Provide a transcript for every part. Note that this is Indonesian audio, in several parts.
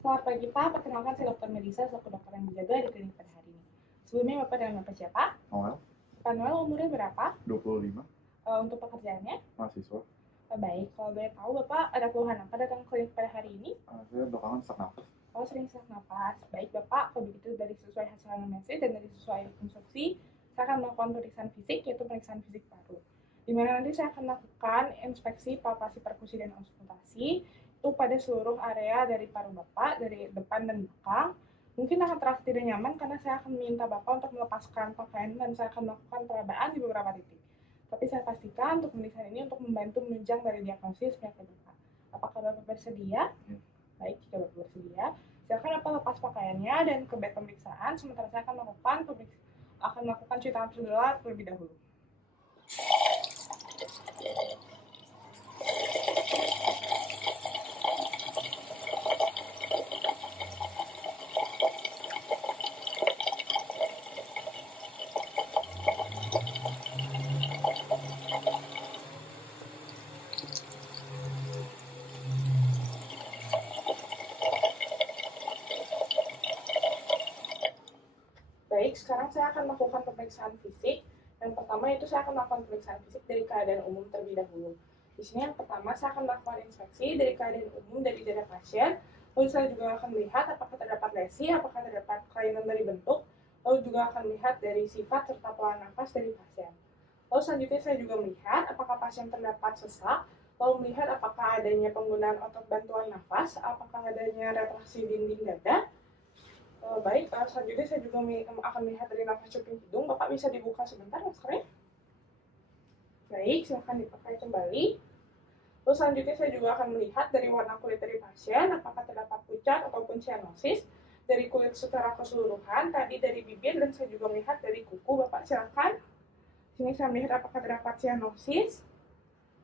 Selamat pagi Pak, perkenalkan saya Dr. Melisa, selaku dokter yang menjaga di klinik pada hari ini. Sebelumnya Bapak dan Bapak siapa? Noel, Pak Noel umurnya berapa? 25, Untuk pekerjaannya? mahasiswa. Baik, kalau boleh tahu Bapak ada keluhan apa datang ke klinik pada hari ini? Saya belakangan sesak nafas. Oh, sering sesak napas. Baik Bapak, kalau begitu dari sesuai hasil anamnesis dan dari sesuai instruksi, saya akan melakukan pemeriksaan fisik, yaitu pemeriksaan fisik paru. Di mana nanti saya akan melakukan inspeksi, palpasi, perkusi, dan auskultasi itu pada seluruh area dari paru Bapak, dari depan dan belakang. Mungkin akan terasa tidak nyaman karena saya akan meminta Bapak untuk melepaskan pakaian dan saya akan melakukan perabaan di beberapa titik. Tapi saya pastikan untuk pemeriksaan ini untuk membantu menunjang dari diagnosis penyakit Bapak. Apakah Bapak bersedia? Baik, jika Bapak bersedia, silakan Bapak lepas pakaiannya dan ke bed pemeriksaan, sementara saya akan melakukan cuci tangan segera terlebih dahulu. Baik, sekarang saya akan melakukan pemeriksaan fisik. Yang pertama itu saya akan melakukan pemeriksaan fisik dari keadaan umum terlebih dahulu. Di sini yang pertama saya akan melakukan inspeksi dari keadaan umum dari dada pasien. Lalu saya juga akan melihat apakah terdapat lesi, apakah terdapat kelainan dari bentuk. Lalu juga akan melihat dari sifat serta pola nafas dari pasien. Lalu selanjutnya saya juga melihat apakah pasien terdapat sesak. Lalu melihat apakah adanya penggunaan otot bantuan nafas, apakah adanya retraksi dinding dada. Baik, selanjutnya saya juga akan melihat dari nafas cuping hidung. Bapak bisa dibuka sebentar maskernya. Baik, silahkan dipakai kembali. Lalu selanjutnya saya juga akan melihat dari warna kulit dari pasien, apakah terdapat pucat ataupun cyanosis dari kulit secara keseluruhan, tadi dari bibir, dan saya juga melihat dari kuku. Bapak silakan. Sini saya melihat apakah terdapat cyanosis.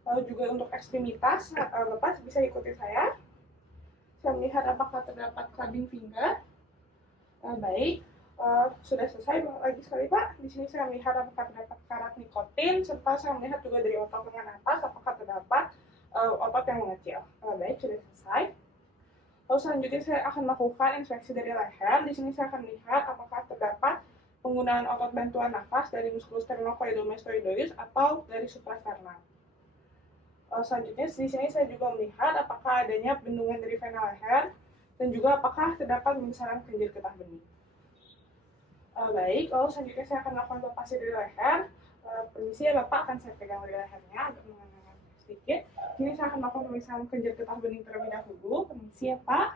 Lalu juga untuk ekstremitas, Bapak bisa ikuti saya. Saya melihat apakah terdapat clubbing finger. Baik, sudah selesai lagi sekali Pak. Di sini saya melihat apakah terdapat karat nikotin, serta saya melihat juga dari otot lengan atas apakah terdapat otot yang mengecil. Baik, sudah selesai. Lalu selanjutnya saya akan melakukan inspeksi dari leher. Di sini saya akan melihat apakah terdapat penggunaan otot bantuan nafas dari musculus sternocleidomastoidoides atau dari suprasternal. Selanjutnya di sini saya juga melihat apakah adanya bendungan dari vena leher dan juga apakah terdapat pembesaran kelenjar getah bening. Baik, lalu selanjutnya saya akan melakukan palpasi dari leher. Permisi ya Bapak, akan saya pegang dari lehernya agak mengangkat sedikit. Ini saya akan melakukan pemeriksaan kelenjar getah bening terlebih dahulu. Permisi ya Pak.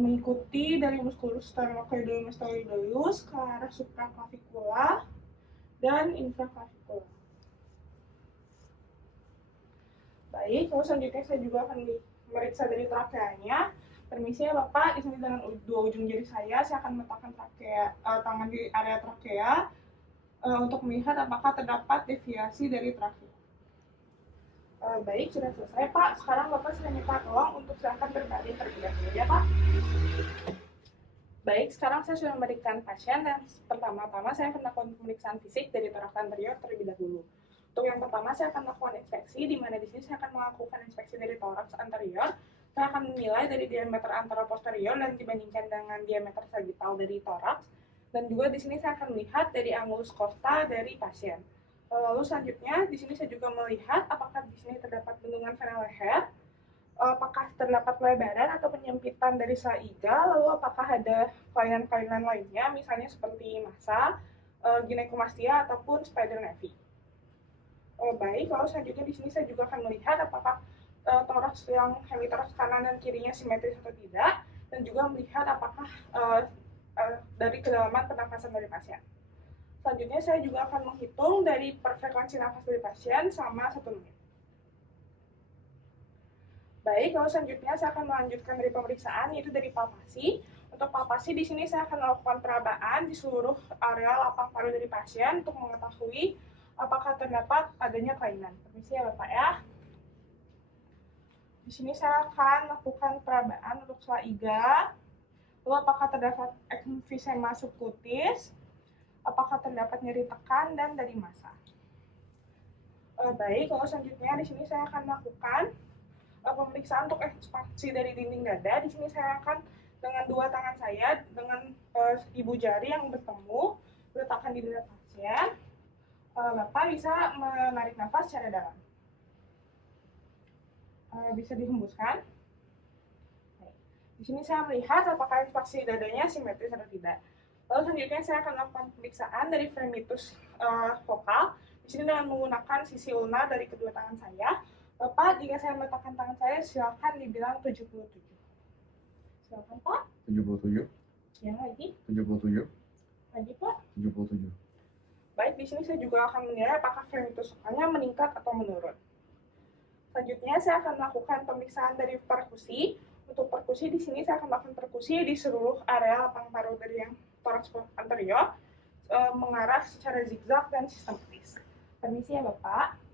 Mengikuti dari musculus sternocleidomastoidoides ke arah supraclavicular dan infraclavicular. Baik, lalu selanjutnya saya juga akan memeriksa dari trakeanya. Permisi ya Bapak, di sini dengan dua ujung jari saya akan meletakkan tangan di area trakea untuk melihat apakah terdapat deviasi dari trakea. Baik, sudah selesai Pak. Sekarang Bapak saya minta tolong untuk silakan berbaring terlebih dahulu ya Pak. Baik, sekarang saya sudah memberikan pasien dan pertama-tama saya akan melakukan pemeriksaan fisik dari toraks anterior terlebih dahulu. Untuk yang pertama saya akan melakukan inspeksi, di mana di sini saya akan melakukan inspeksi dari toraks anterior. Saya akan menilai dari diameter antara posterior dan dibandingkan dengan diameter sagittal dari toraks. Dan juga di sini saya akan melihat dari angulus costa dari pasien. Lalu selanjutnya di sini saya juga melihat apakah di sini terdapat bendungan vena leher, apakah terdapat pelebaran atau penyempitan dari sel iga, lalu apakah ada kelainan-kelainan lainnya, misalnya seperti massa, ginecomastia ataupun spider nevi. Baik, lalu selanjutnya di sini saya juga akan melihat apakah toraks yang hemitoraks kanan dan kirinya simetris atau tidak, dan juga melihat apakah dari kedalaman pernafasan dari pasien. Selanjutnya saya juga akan menghitung dari frekuensi nafas dari pasien selama 1 menit. Baik, lalu selanjutnya saya akan melanjutkan dari pemeriksaan, yaitu dari palpasi. Untuk palpasi di sini saya akan melakukan perabaan di seluruh area lapang paru dari pasien untuk mengetahui apakah terdapat adanya kelainan. Permisi ya Bapak ya. Di sini saya akan melakukan perabaan untuk sela iga. Lalu apakah terdapat emfisema subkutis, apakah terdapat nyeri tekan dan dari massa. Baik, lalu selanjutnya di sini saya akan melakukan pemeriksaan untuk ekspansi dari dinding dada. Di sini saya akan dengan dua tangan saya dengan ibu jari yang bertemu letakkan di dada pasien. Bapak bisa menarik nafas secara dalam. Bisa dihembuskan. Di sini saya melihat apakah ekspansi dadanya simetris atau tidak. Lalu selanjutnya saya akan melakukan pemeriksaan dari fremitus vokal. Di sini dengan menggunakan sisi ulnar dari kedua tangan saya. Bapak, jika saya meletakkan tangan saya, silakan dibilang 77. Silakan, Pak. 77. Ya, lagi. 77. Lagi, Pak. 77. Baik, di sini saya juga akan menilai apakah fremitus vokalnya meningkat atau menurun. Selanjutnya saya akan melakukan pemeriksaan dari perkusi. Untuk perkusi di sini saya akan melakukan perkusi di seluruh area lapang paru dari yang toraks anterior mengarah secara zigzag dan sistematis. Permisi ya Bapak.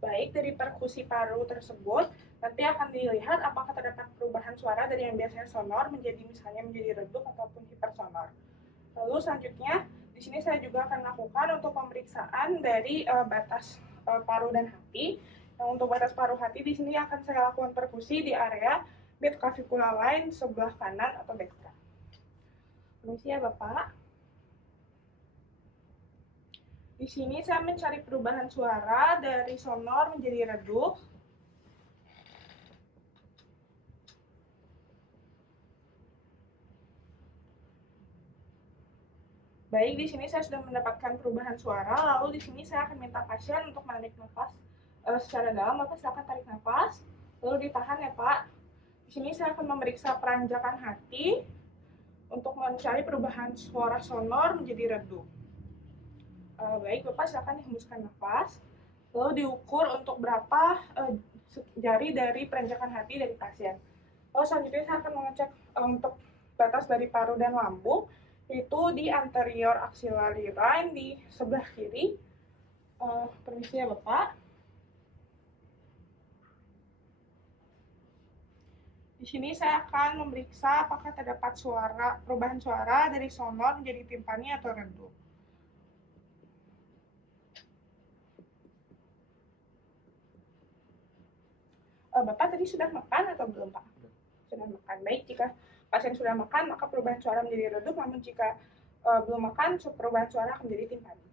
Baik, dari perkusi paru tersebut, nanti akan dilihat apakah terdapat perubahan suara dari yang biasanya sonor menjadi misalnya menjadi redup ataupun hipersonor. Lalu selanjutnya, di sini saya juga akan lakukan untuk pemeriksaan dari batas paru dan hati. Untuk batas paru hati di sini akan saya lakukan perkusi di area mid clavicula line sebelah kanan atau dextra. Permisi ya Bapak. Di sini saya mencari perubahan suara dari sonor menjadi redup. Baik, di sini saya sudah mendapatkan perubahan suara. Lalu di sini saya akan minta pasien untuk menarik nafas secara dalam. Bapak silakan tarik nafas, lalu ditahan ya Pak. Di sini saya akan memeriksa peranjakan hati untuk mencari perubahan suara sonor menjadi redup. Baik, Bapak silakan dihembuskan nafas. Lalu diukur untuk berapa jari dari peranjakan hati dari pasien. Lalu selanjutnya saya akan mengecek untuk batas dari paru dan lambung, itu di anterior axillary line di sebelah kiri. Permisi ya Bapak. Di sini saya akan memeriksa apakah terdapat perubahan suara dari sonor menjadi timpani atau redup. Bapak tadi sudah makan atau belum Pak? Sudah makan. Baik, jika pasien sudah makan maka perubahan suara menjadi redup, namun jika belum makan perubahan suara akan menjadi timpani.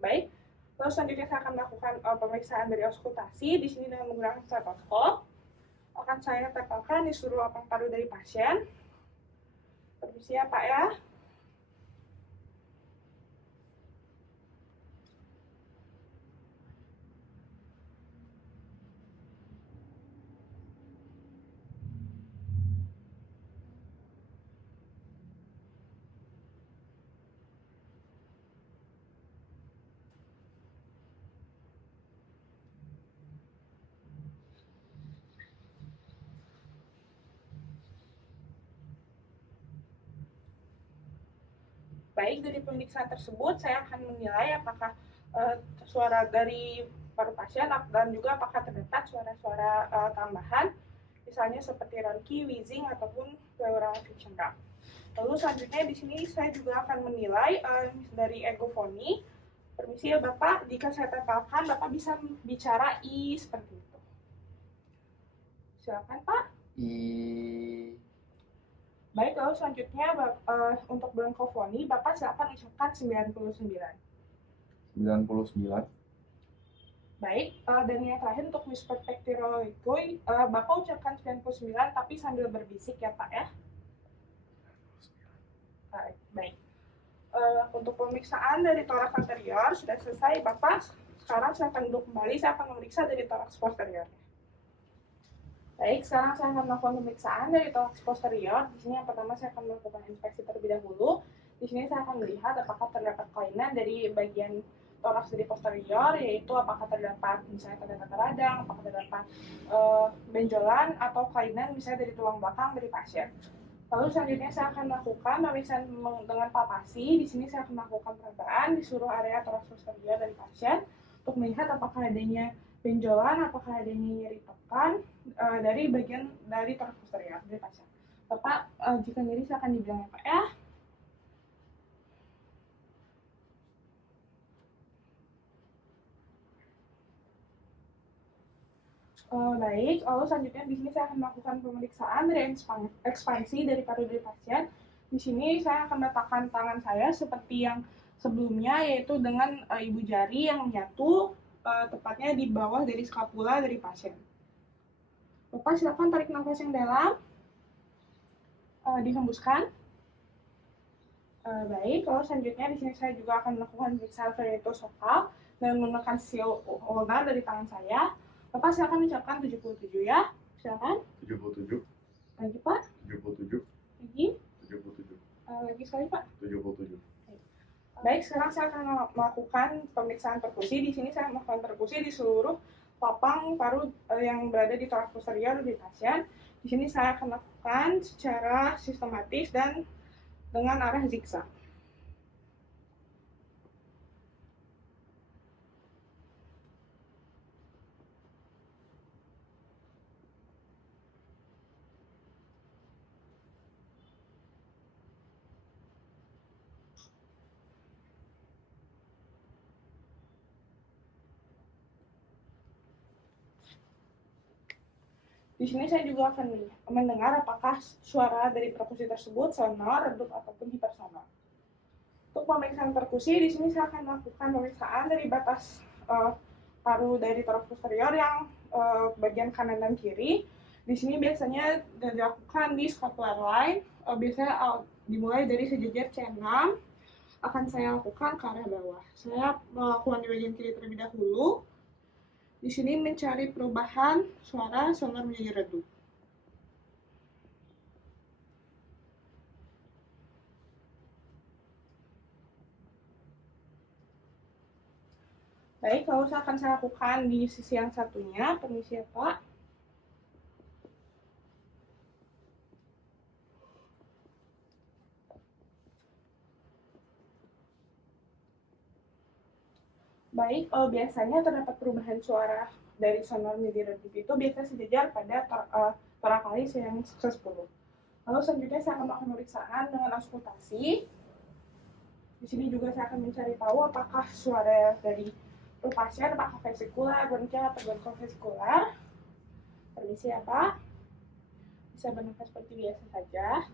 Baik, lalu selanjutnya saya akan melakukan pemeriksaan dari auskultasi. Di sini dengan menggunakan stetoskop akan saya tempelkan di seluruh lapang paru dari pasien. Permisi ya Pak ya. Baik, dari pemeriksaan tersebut saya akan menilai apakah suara dari paru pasien dan juga apakah terdapat suara-suara tambahan, misalnya seperti ronki, wheezing, ataupun pleural effusion drop. Lalu selanjutnya di sini saya juga akan menilai dari egofoni. Permisi ya Bapak, jika saya tempelkan, Bapak bisa bicara I seperti itu. Silakan Pak. I. Baik, lalu selanjutnya untuk bronkofoni, Bapak silakan ucapkan 99. 99. Baik, dan yang terakhir untuk whisper pectoralogoid, Bapak ucapkan 99 tapi sambil berbisik ya Pak ya. Baik. Untuk pemeriksaan dari toraks anterior sudah selesai Bapak. Sekarang saya akan duduk kembali, saya akan memeriksa dari toraks posterior. Baik, sekarang saya akan melakukan pemeriksaan dari toraks posterior. Di sini yang pertama saya akan melakukan inspeksi terlebih dahulu. Di sini saya akan melihat apakah terdapat kelainan dari bagian toraks dari posterior, yaitu apakah terdapat misalnya terdapat radang, apakah terdapat benjolan atau kelainan misalnya dari tulang belakang dari pasien. Lalu selanjutnya saya akan melakukan pemeriksaan dengan palpasi. Di sini saya akan melakukan peragaan di seluruh area thorax posterior dari pasien untuk melihat apakah adanya benjolan, apakah adanya nyeri tekan dari bagian dari thorax posterior dari pasien. Bapak, jika nyeri silakan dibilang ya Pak ya. Baik, lalu selanjutnya di sini saya akan melakukan pemeriksaan dari ekspansi dari paru dari pasien. Di sini saya akan meletakkan tangan saya seperti yang sebelumnya, yaitu dengan ibu jari yang menyatu, tepatnya di bawah dari skapula dari pasien. Bapak silakan tarik nafas yang dalam, dihembuskan. Baik, lalu selanjutnya di sini saya juga akan melakukan pemeriksaan veritosokal dan menggunakan seal ulnar dari tangan saya. Bapak silakan ucapkan 77 ya. Silakan. 77, Lagi Pak. 77, Lagi. 77, Lagi sekali Pak. 77. Baik, sekarang saya akan melakukan pemeriksaan perkusi. Di sini saya melakukan perkusi di seluruh papang paru yang berada di thorax posterior di pasien. Di sini saya akan lakukan secara sistematis dan dengan arah zigzag. Di sini saya juga akan mendengar apakah suara dari perkusi tersebut sonor, redup, ataupun hipersonor. Untuk pemeriksaan perkusi, di sini saya akan melakukan pemeriksaan dari batas paru dari thorax posterior yang bagian kanan dan kiri. Di sini biasanya dilakukan di scapular line, biasanya dimulai dari sejajar C6, akan saya lakukan ke arah bawah. Saya melakukan di bagian kiri terlebih dahulu. Di sini mencari perubahan suara sonor menjadi redup. Baik, lalu akan saya lakukan di sisi yang satunya. Permisi ya Pak. Baik, biasanya terdapat perubahan suara dari sonor menjadi redup itu biasanya sejajar pada toracalis yang ke-10. Lalu selanjutnya saya akan melakukan pemeriksaan dengan auskultasi. Di sini juga saya akan mencari tahu apakah suara dari pasien apakah vesikular, bronkial, atau bronkofesikular. Permisi ya Pak. Bisa bernafas seperti biasa saja.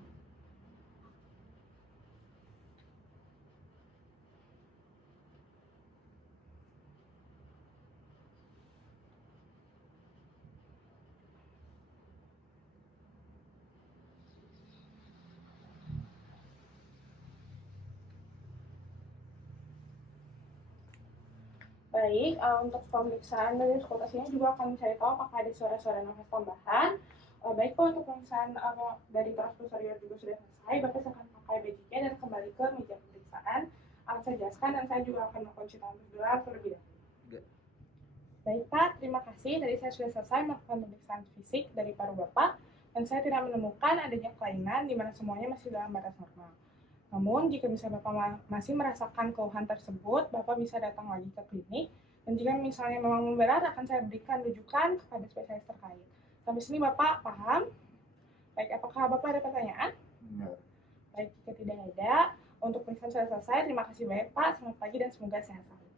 Baik, untuk pemeriksaan dari auskultasinya juga akan mencari tahu apakah ada suara-suara nafas tambahan. Baik Pak, untuk pemeriksaan dari thorax posterior juga sudah selesai. Bapak akan pakai BJJ dan kembali ke meja pemeriksaan. Akan saya jelaskan dan saya juga akan melakukan contoh gelar terlebih dahulu. Baik Pak, terima kasih. Tadi saya sudah selesai melakukan pemeriksaan fisik dari paru Bapak dan saya tidak menemukan adanya kelainan di mana semuanya masih dalam batas normal. Namun, jika misalnya Bapak masih merasakan keluhan tersebut, Bapak bisa datang lagi ke klinik. Dan jika misalnya memang memberat, akan saya berikan rujukan kepada spesialis terkait. Sampai sini Bapak paham? Baik, apakah Bapak ada pertanyaan? Enggak. Baik, jika tidak ada, untuk pemeriksaan sudah selesai. Terima kasih banyak Pak. Selamat pagi dan semoga sehat selalu.